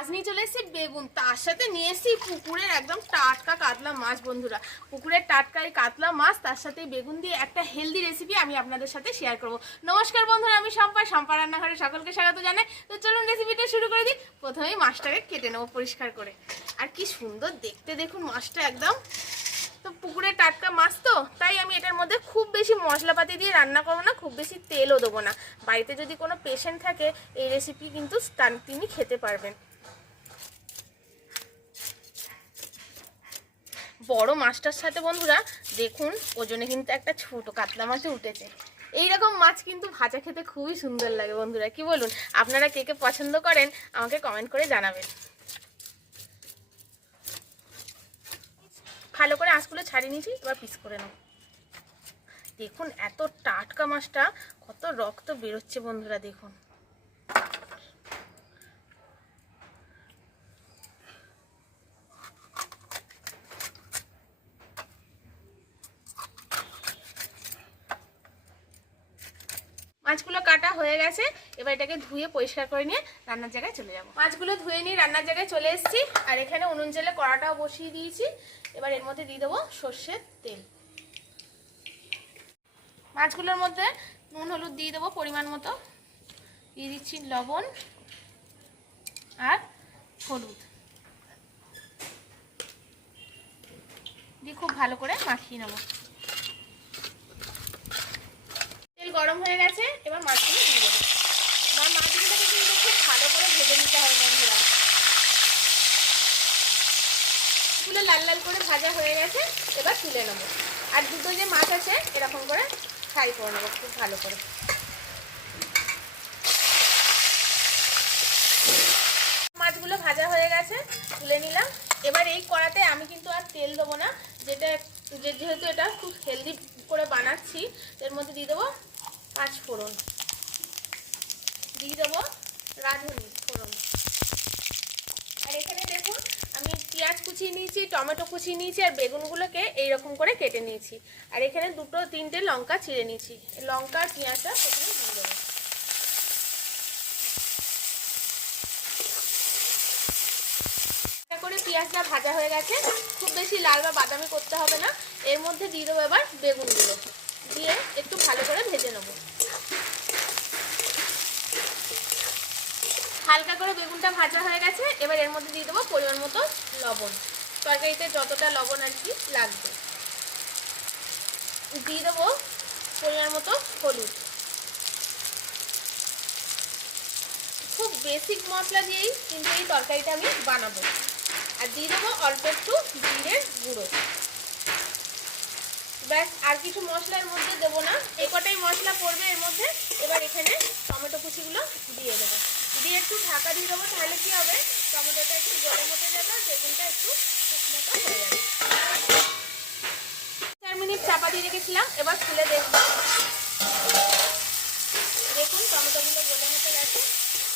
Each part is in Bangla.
আজ নিয়ে চলে এসেছি বেগুন। তার সাথে নিয়ে এসেছি পুকুরের একদম টাটকা কাতলা মাছ, বন্ধুরা। পুকুরের টাটকা এই কাতলা মাছ, তার সাথে বেগুন দিয়ে একটা হেলদি রেসিপি আমি আপনাদের সাথে শেয়ার করব। নমস্কার বন্ধুরা, আমি সম্পা সম্পা রান্নাঘরে সকলকে স্বাগত জানাই। তো চলুন রেসিপিটা শুরু করে দিই। প্রথমেই মাছটাকে কেটে নেব পরিষ্কার করে। আর কি সুন্দর দেখতে দেখুন মাছটা একদম। তো পুকুরের টাটকা মাছ তো, তাই আমি এটার মধ্যে খুব বেশি মশলাপাতি দিয়ে রান্না করব না, খুব বেশি তেলও দেবো না। বাড়িতে যদি কোনো পেশেন্ট থাকে, এই রেসিপি কিন্তু তিনি খেতে পারবেন। বড় মাছটার সাথে বন্ধুরা, দেখুন ওজনে কিন্তু একটা ছোট কাতলা মাছও উঠেছে। এইরকম মাছ কিন্তু ভাজা খেতে খুবই সুন্দর লাগে বন্ধুরা, কি বলুন? আপনারা কে কে পছন্দ করেন, আমাকে কমেন্ট করে জানাবেন। ভালো করে আঁশগুলো ছাড়িয়ে নিয়েছি, এবার পিস করে নাও। দেখুন, এত টাটকা মাছটা, কত রক্ত বেরোচ্ছে বন্ধুরা, দেখুন। মাছগুলো কাটা হয়ে গেছে, এবার এটাকে ধুয়ে পরিষ্কার করে নিয়ে রান্নার জায়গায় চলে যাব। মাছগুলো ধুয়ে নিয়ে রান্নার জায়গায় চলে এসেছি, আর এখানে উনুন জেলে কড়াটাও বসিয়ে দিয়েছি। এবার এর মধ্যে দিয়ে দেবো সর্ষের তেল। মাছগুলোর মধ্যে নুন, হলুদ দিয়ে দেবো পরিমাণ মতো। দিয়ে দিচ্ছি লবণ আর হলুদ। দিয়ে খুব ভালো করে মাখিয়ে নেব। তেল গরম হয়ে গেছে এবার মাছগুলো দিয়ে দেবো আমার মাছগুলোকে কিন্তু খুব ভালো করে ভেজে নিতে হয় বন্ধুরা এগুলো লাল লাল করে ভাজা হয়ে গেছে, এবার তুলে নেব। আর দুটো যে মাছ আছে, এরকম করে ফ্রাই করে নেব, খুব ভালো করে। মাছগুলো ভাজা হয়ে গেছে, তুলে নিলাম। এবার এই কড়াতে আমি কিন্তু আর তেল দেবো না, যেটা যেহেতু এটা খুব হেলদি করে বানাচ্ছি, এর মধ্যে দিয়ে দেবো পাঁচ ফোড়ন। দিয়ে দেবো রাঁধুনি ফোড়ন। আর এখানে দেখুন পেঁয়াজ কুচিয়ে নিয়েছি, টমেটো কুচিয়ে নিয়েছি আর বেগুনগুলোকে এইরকম করে কেটে নিয়েছি। আর এখানে দুটো তিনটে লঙ্কা চিড়ে নিয়েছি। লঙ্কা আর পেঁয়াজটা প্রথমে দিয়ে দেবো। করে পেঁয়াজটা ভাজা হয়ে গেছে। খুব বেশি লাল বা বাদামি করতে হবে না। এর মধ্যে দিয়ে দেবো এবার বেগুনগুলো। দিয়ে একটু ভালো করে ভেজে নেব। হালকা করে বেগুনটা ভাজা হয়ে গেছে, এবার এর মধ্যে দিয়ে দেবো পরিমাণ মতো লবণ। তরকারিতে যতটা লবণ আর কি লাগবে। দিয়ে দেবো পরিমাণ মতো হলুদ। খুব বেসিক মশলা দিয়েই কিন্তু এই তরকারিটা আমি বানাবো। আর দিয়ে দেবো অল্প একটু জিরের গুঁড়ো। ব্যাস, আর কিছু মশলার মধ্যে দেবো না। এ কটাই মশলা পড়বে এর মধ্যে, এবার এখানে টমেটো কুচিগুলো দিয়ে দেবো। দিয়ে একটু ঢাকা দিয়ে দেবো, তাহলে কি হবে? টমেটোটা একটু গরম হতে যাবে, আর বেগুনটা একটু শুকনোটা হয়ে যাবে। চার মিনিট চাপা দিয়ে রেখেছিলাম, এবার খুলে দেখব। দেখুন, টমেটোগুলো গলে মতো গেছে।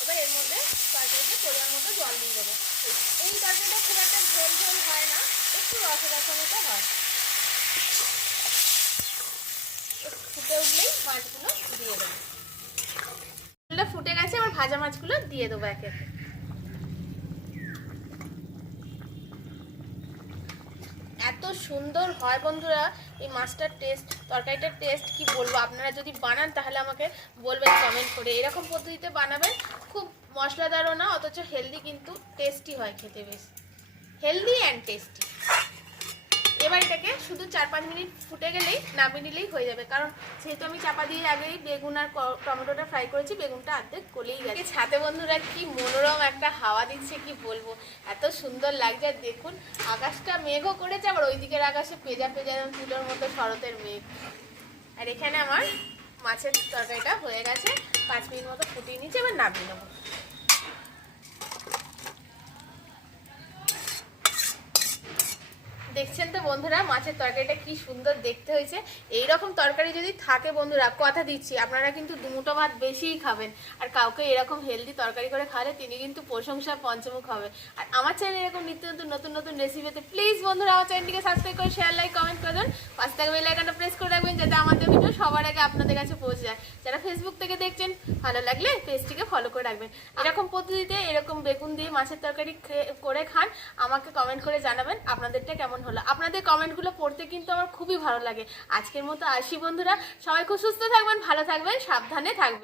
এবার এর মধ্যে তরকারিতে পরিমাণ মতো জল দিয়ে দেবো। এই তরকারিটা খুব একটা ঝোল ঝোল হয় না, একটু রসা রসা মতো হয়। ফুটে উঠলেই মাছগুলো দিয়ে দেবো। ফুটে গেছে, এবার ভাজা মাছগুলো দিয়ে দেবো একে এত সুন্দর হয় বন্ধুরা, এই মাছটার টেস্ট তরকারিটার টেস্ট কি বলব? আপনারা যদি বানান, তাহলে আমাকে বলবেন কমেন্ট করে। এরকম পদ্ধতিতে বানাবেন, খুব মশলাদারও না, অথচ হেলদি কিন্তু টেস্টি হয় খেতে বেশ। হেলদি অ্যান্ড টেস্টি এবার এটাকে শুধু চার পাঁচ মিনিট ফুটে গেলেই, নামিয়ে নিলেই হয়ে যাবে। কারণ যেহেতু আমি চাপা দিয়ে আগেই বেগুন আর টমেটোটা ফ্রাই করেছি, বেগুনটা অর্ধেক গলেই গেছে। ছাতে বন্ধুরা কি মনোরম একটা হাওয়া দিচ্ছে, কি বলব? এত সুন্দর লাগছে দেখুন, আকাশটা মেঘও করেছে, আবার ওই দিকের আকাশে পেজা পেজা তুলোর মতো শরতের মেঘ। আর এখানে আমার মাছের তরকারিটা হয়ে গেছে, পাঁচ মিনিট মতো ফুটিয়ে নিচ্ছে এবার নামিয়ে নেব। দেখছেন তো বন্ধুরা, মাছের তরকারিটা কি সুন্দর দেখতে হয়েছে। এই রকম তরকারি যদি থাকে বন্ধুরা, কথা দিচ্ছি, আপনারা কিন্তু দুমুটো ভাত বেশিই খাবেন। আর কাউকে এরকম হেলদি তরকারি করে খাওয়ালে তিনি কিন্তু প্রশংসা পঞ্চমুখ হবে। আর আমার চ্যানেলে এরকম নিত্য নতুন নতুন নতুন রেসিপিতে প্লিজ বন্ধুরা আমার চ্যানেলটিকে সাবস্ক্রাইব করে শেয়ার লাইক কমেন্ট করে দেন। পাঁচ টাকা বেল প্রেস করে রাখবেন, যাতে আমাদের ভিডিও সবার আগে আপনাদের কাছে পৌঁছে যায়। ফেসবুক থেকে দেখছেন, ভালো লাগলে পেজটিকে ফলো করে রাখবেন। এরকম পদ্ধতিতে এরকম বেগুন দিয়ে মাছের তরকারি করে খান, আমাকে কমেন্ট করে জানাবেন আপনাদেরটা কেমন হলো। আপনাদের কমেন্টগুলো পড়তে কিন্তু আমার খুবই ভালো লাগে। আজকের মতো আসি বন্ধুরা, সবাই খুব সুস্থ থাকবেন, ভালো থাকবেন, সাবধানে থাকবেন।